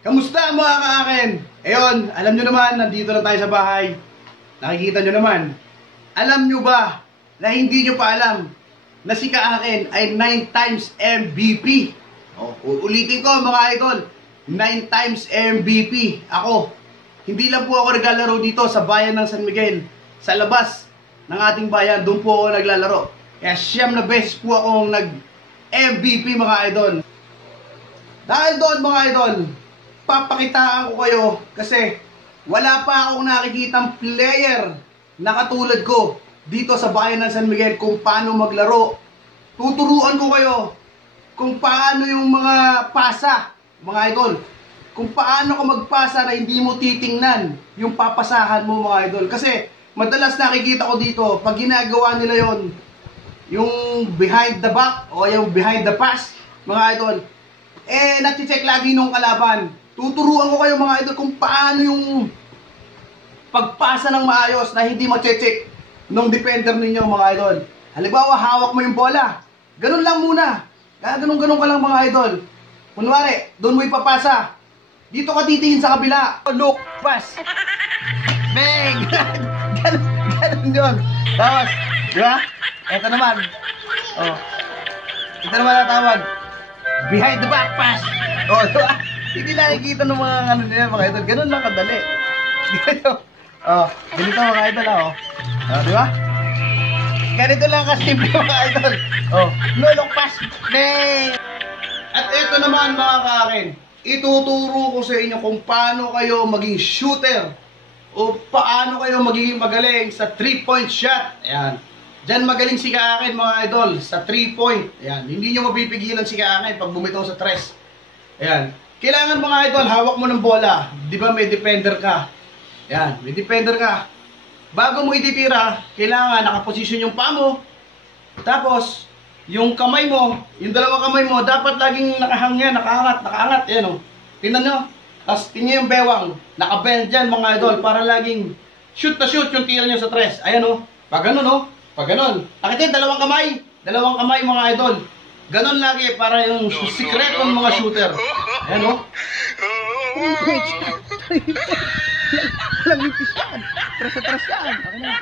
Kamusta mga ka-akin? Ayon, alam nyo naman, nandito na tayo sa bahay. Nakikita nyo naman. Alam nyo ba na hindi nyo pa alam na si ka-akin ay 9 times MVP? Ulitin ko mga idol, 9 times MVP. Ako, hindi lang po ako naglalaro dito sa bayan ng San Miguel. Sa labas ng ating bayan, doon po ako naglalaro. Kaya siyam na beses po akong nag-MVP mga idol. Dahil doon mga idol, papakitaan ko kayo kasi wala pa akong nakikitang player na katulad ko dito sa bayan ng San Miguel kung paano maglaro. Tuturuan ko kayo kung paano yung mga pasa, mga idol. Kung paano ka magpasa na hindi mo titingnan yung papasahan mo mga idol. Kasi madalas nakikita ko dito, pag ginagawa nila yon, yung behind the back o yung behind the pass, mga idol, nati-check lagi nung kalaban. Tuturuan ko kayo mga idol kung paano yung pagpasa ng maayos na hindi ma-check nung defender ninyo mga idol. Halimbawa, hawak mo yung bola. Ganun lang muna. Ganun-ganun ka lang mga idol. Kunwari, doon mo ipapasa. Dito ka titingin sa kabila. Look, pass. Bang! Ganun yun. Tapos, di ba? Ito naman. Ito naman ang tawag. Behind the back pass. Di ba? Hindi nakikita ng mga ano nila mga idol. Ganun lang kadali. Ganito. Ganito mga idol di ba? Ganito lang kasimple mga idol. Lolong pass. Bang! At ito naman mga ka-akin, ituturo ko sa inyo kung paano kayo maging shooter o paano kayo magiging magaling sa 3-point shot. Ayan. Diyan magaling si ka-akin mga idol sa 3-point. Ayan. Hindi nyo mapipigilan si ka-akin pag bumitaw sa 3. Ayan. Kailangan mga idol, hawak mo ng bola. Di ba may defender ka? Ayan, may defender ka. Bago mo ititira, kailangan nakaposisyon yung paa mo. Tapos, yung kamay mo, yung dalawang kamay mo, dapat laging nakahangyan, nakaangat. Ayan o. Tingnan nyo. Tapos, tingnan yung bewang. Nakabend dyan mga idol para laging shoot na shoot yung tira nyo sa 3. Ayan o. Pag ganun o. Pag ganun. Nakita yung dalawang kamay. Dalawang kamay mga idol. Ganon lagi para yung sikretong mga shooter. Ayan o. Walang ipis yan. Tres yan. Okay na.